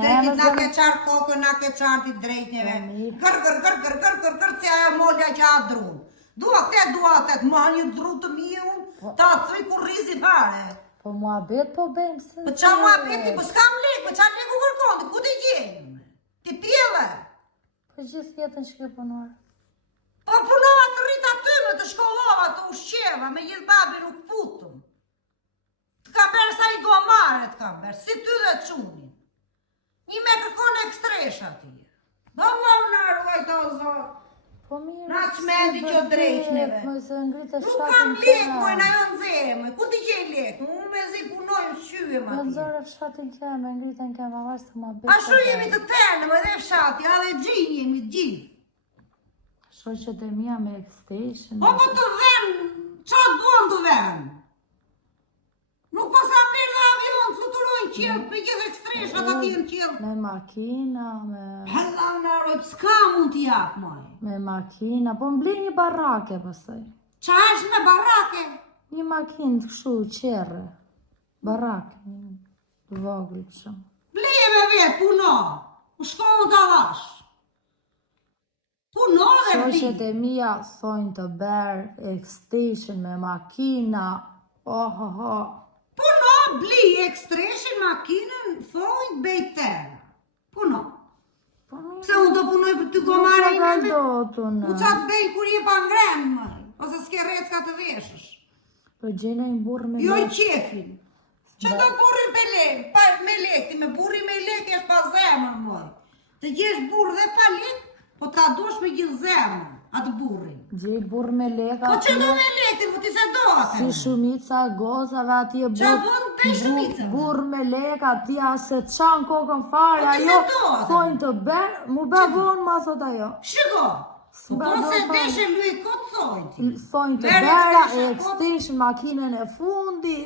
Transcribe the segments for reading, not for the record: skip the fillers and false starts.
drejtit, na ke qarë kokën, na ke qarë ti drejtnjeve. Kër, se aja molja që a drunë. Dua këtë, ma një dru të mije unë, ta thëj kur rizi pare. Po mua bet po bëjmë se... Po qa mua beti, po s'kam lek, po qa leku kërkondi, ku t'i gjenë? Ti pjeve? Po gjithë jetën që ke punuar. Po punova të rrit aty me të shkollova, të ushqeva, me gjithë babi nuk putëm. Të ka berë sa i gomare të ka berë, si ty dhe qunin. Një me kërkon ekstresha ti. Do më në ruajta o zotë. Po mirë, na qmendi që drejshneve. Nuk kam lek, mojna jo në zemë. Ku t'i gjej lek? Unë me zi punojnë shyje ma t'i. t'i. Zore fshatin keme, ngritën keme, avashtë të ma betë. Ashtu jemi të tenë, më dhe fshati, ale gjinj jemi gjithë. Shoqet e mija me X-Station. Po të venë, qa duon të venë? Nuk po sa mirë dhe avion, fluturojnë qelë, për gjithë ekstreshat ati në qelë. Me makina, me... Hella në arojt, s'ka mund t'i japë, maj. Me makina, po m'blej një barake pësaj. Qa është me barake? Një makinë të këshu qere. Barake, të vogël të shumë. Bleje me vetë, puno. U shkohë të avash. Puno dhe vdi. Shoqet e mija thojnë të berë, X-Station me makina. Puno, bli, ekstreshin, makinën, thojnë, bejterë. Puno. Se unë do punoj për ty gomare i neve? U qatë bej kur je pa ngrenë, mëj. Ose s'ke recka të veshësh. Po gjena i burë me jo i qefin. Që do burri me lek, ti me burri me lek esh pa zemër, mëj. Të gjesh burë dhe pa lek, po ta dosh me gjithë zemër, atë burrin. Gjej burë me lek, po që do me lek, ti po ti se do atë. Si shumica gozave ati e burë me lek, ati se qanë kokën fare, ajo thojnë të berë, mu bevonë ma thot ajo. Shiko, po se deshe lui këtë thojnë ti. Thojnë të berë, X-Station, makinën e fundi,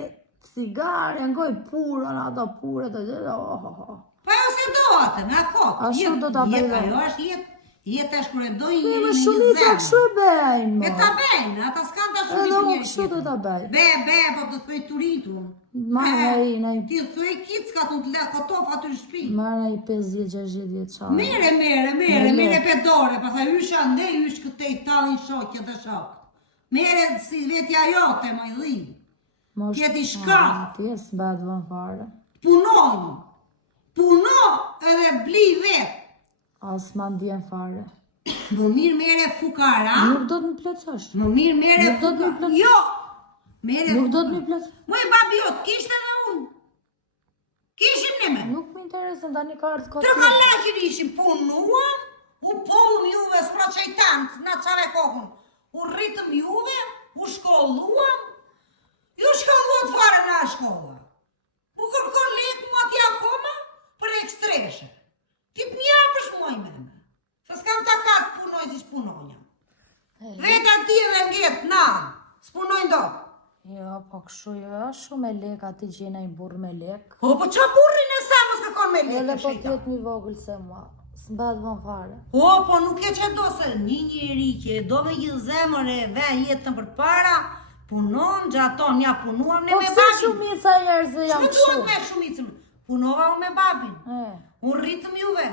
cigare, ngoj purën, ato pure të gjithë, Pa jo se do atë, me akot. Ashtu do t'a bëjnë. Ajo është jetë është kërë dojnë njëri Me një shumica kështu e bejnë, mo. E ta bejnë, ata s'kan ta shumë edhe unë kështu do t'a bejnë. Be, po të thuj turitun. Ti thuj kicka të të le kotof aty në shpi. Mara i 50-60 vjeçare. Mere pedore, pasaj ysha ndej, ysh këtej talin shokje dhe shok. Mere si vetja jote, ma i dhi. Tjeti shkat. Ti e s'bet vën fare. Puno edhe bli vet. As ma ndjen fare. Më mirë mere fukara. Nuk do t'mi plëcosh. Më mirë mere fukara. Jo! Nuk do t'mi plëcosh. Moj babi jot, kishte dhe unë. Kishim në me. Nuk më interesën, da një kartë këtë. Tërkallashin ishim, punuam, u pollëm juve, s'pra qajtant, na qave kohën. U rritëm juve, u shkolluam. Ju shkolluat fare na shkolla. U kërkon lek mu ati akoma për ekstreshe. Ti m'ja për shmoj me me. Se s'kam ta katë punoj si s'punonja. Veta ti edhe ngetë, na, s'punojnë do. Jo, po këshu jo, shumë e lek, ati gjena i burë me lek. Po qa burrin e sa më s'kërkon me lek? Ele po t'jet një vogël se mua, s'mbet vën fare. Po nuk e që do se një njeri që do me gjithë zemër e ven jetën për para, punon, gjaton, ja punuam ne me babin. Po pëse shumica njerëzë jam këshu? Që duhet me shumicën? Punova unë me babin. Unë rritëm juve.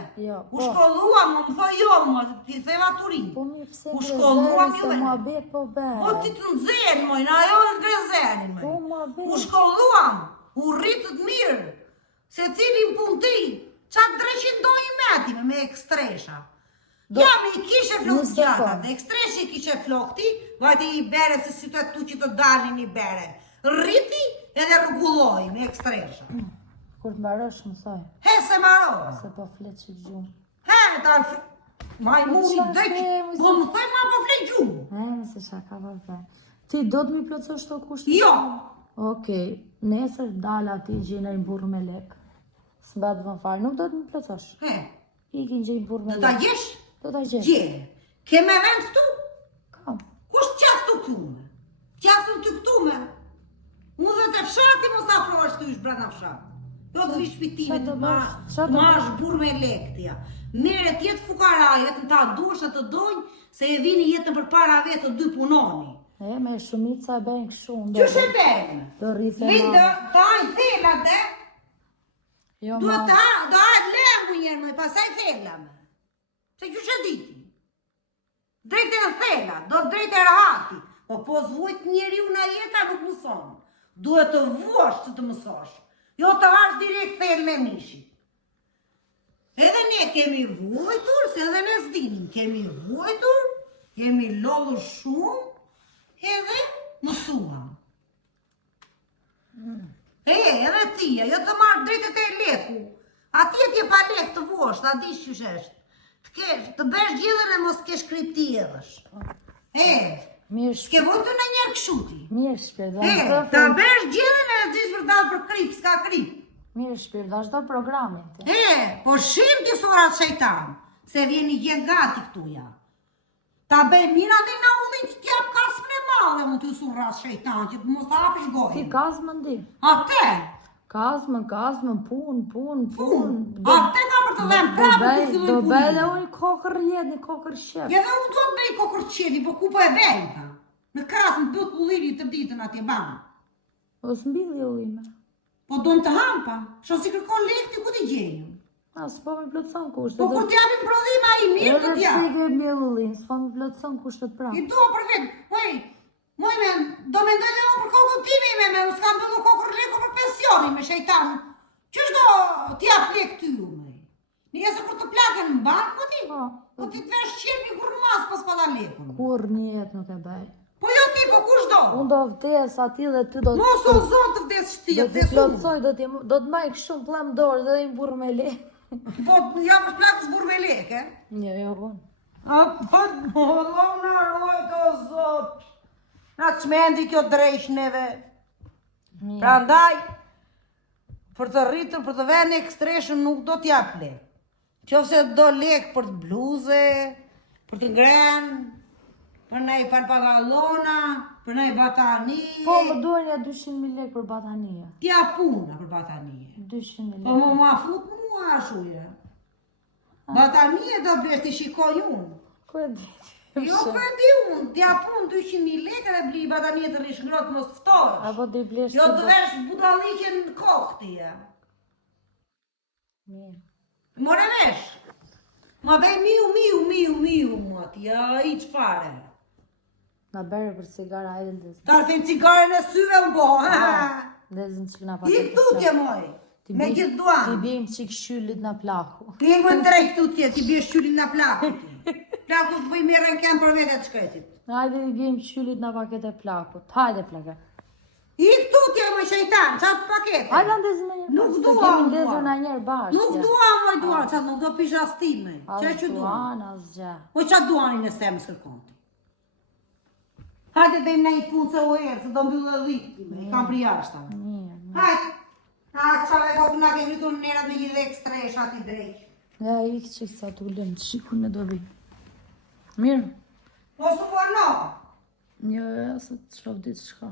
U shkolluam, më thoi jo, më ti theva turin. Po mi pëse u shkolluam grezeri, juve. se mua bet po bet. Po ti të nëzeri, mojnë, ajo e grezerin, Po mua bet. u shkolluam, u rritët mirë. Se cilin pun ti, qatë dreshin do i meti me ekstresha. Ja, me i kishe flok gjata, dhe ekstreshi kishe flok ti, vajti i bere se si të tu që të dalin i bere. Rriti edhe rrugulloj me ekstresha. Kur të mbarosh më thoj. He, se maro. Se po flet që gjumë. He, ta majmuni dëqë, po më thoj ma po flet gjumë. Nëse shaka po flet. Ti do të mi plëcosh të kushtë? Jo. Okej, nesër dala ti gjena i burë me lek. S'bat vën farë, nuk do të mi plëcosh. He. Ikin gjej i burë me lek. Do ta gjesh? Do ta gjesh. Gje. Ke me vend këtu? Kam. Kush qas të këtu me? Qasën të këtu me? Unë dhe të fshati mos afrohesh të ish brana fshat. Do të vish pitime të mash burë me lektja. Mere tjetë fukarajet në ta dusha të dojnë se e vini jetën për para vetë të dy punoni. Me shumica e bejnë këshu. Qështë e bejnë? Do rrithe ma. Vindë, ta ajnë thela dhe. Do ajtë le njerë më, pasaj thella me. Se kjo që diti. Drejt e thella, do drejt e rahati. Po zvojt njeri una jeta nuk mëson. Duhet të vuash që të mësosh. Jo të arsh direkt thellë me mishi. Edhe ne kemi vuajtur, se edhe ne s'dinim. Kemi vuajtur, kemi lodhur shumë, edhe mësuam. Edhe tia, jo të marrë drejtet e leku. Atje t'je pa lek të vosh, ta dish qysh është. Të besh gjellën e mos kesh kripti edhësh. S'ke vojtu në njerë këshuti. Mirë shpirt, Ta besh gjellën e dish vërdal për krip, s'ka krip. mirë shpirt, vazhdo programin ti. Po shim t'i sorat shejtan, se vjen një gjë gati këtuja. Ta bëj mira dhe na ullin që t'jap kasmën e madhe mu t'ju sorat shejtan, që t'mos t'hapish Ti gojën. kazmën di. Ate, Kazmën, pun. ate ka për të dhenë prapë të filloj Do bëj punin. dhe unë kokër jetë, një kokër shqep. Edhe unë do të bëj kokër qeli, po ku po e bëj ta? Në krasë në bëtë ulliri të ditën atje banë. O s'mbilli ullime. Po do në të hampa, shon si kërkon lekë ti ku t'i gjejmë. S'po mi plotëson kushtet. Po kur t'japim prodhim a i mirë të Edhe t'jap. pse ke mbjell ullin, s'po mi plotëson kushtet prapë. I do për vetë, moj me, do me ndoj dhe unë për kokën time me, u s'kam bëllu kokër leko për pensionin me shejtanë. Qësh do t'jap lekë ty ju me? Një se kur të plakën në banë, po ti t'vesh qenë një kur në masë pas pala lekën. Kur një jetë nuk e bëj. Po jo ti, po kush do? Unë do vdes ati dhe ty do Mos o zonë të vdes shti, do t'i vdes unë. plotësoj, do t'maj kështu plam dorë dhe i burë me le. Po jam për plakës burë me lekë, Jo, unë. Po, na rojtë o zotë. Na qmendi kjo drejshneve. Pra ndaj, për të rritur, për të venë ekstreshën nuk do t'jap lekë. Qofse do lekë për të bluze, për të grenë, për nej pantalona, për nej batani. Po më duhen ja 200.000 lekë për batanie. T'ja puna për batanie. 200.000 Po lekë. ma fut mua ashuje. Batanie do bësh t'i shikoj unë. Ku e di? Jo për e di unë, t'ja pun 200.000 lekë dhe bli batanie të rish ngrot mos t'ftohesh. Apo t'i blesh Jo ti të do- vesh budalliqe në kokë ti. Mirë. More vesh. Ma bej miu mua ti, i qfare. Na bere për cigara edhe ndezë. Ta rëthin cigare në syve më bo, ha? Ndezën që këna I paket. këtu tje moj, me gjithë Ti duan. bim qik shyllit na plaku. Ti e më ndrej këtu tje, ti bje shqyllin në plaku ti. Plaku të bëj mirë në kem për vete të shkretit. Hajde i bim shyllit na paket e plakut. Hajde plake. I këtu tje më shejtan, qatë pakete. Hajde ndezën në një Nuk pas, dua, të kemi nuk ndezur dua. në njerë bashkë. Nuk duan, moj duan, qatë nuk do pisha stime. Që As që duan? duan, as gjë. O qatë duanin e stemë s'kërkon ti. Hajde bëjmë në i punë se o herë, se do mbyllë dhe dhitë, i kam për jashtë. Mirë. Hajde, qave kokë nga ke ngritur në nerat me gjithë ekstresh ati drejq. Ja, ik që sa të ullëm, të shikun në dobi. Mirë. Po su forno. Jo, se të shof ditë shka.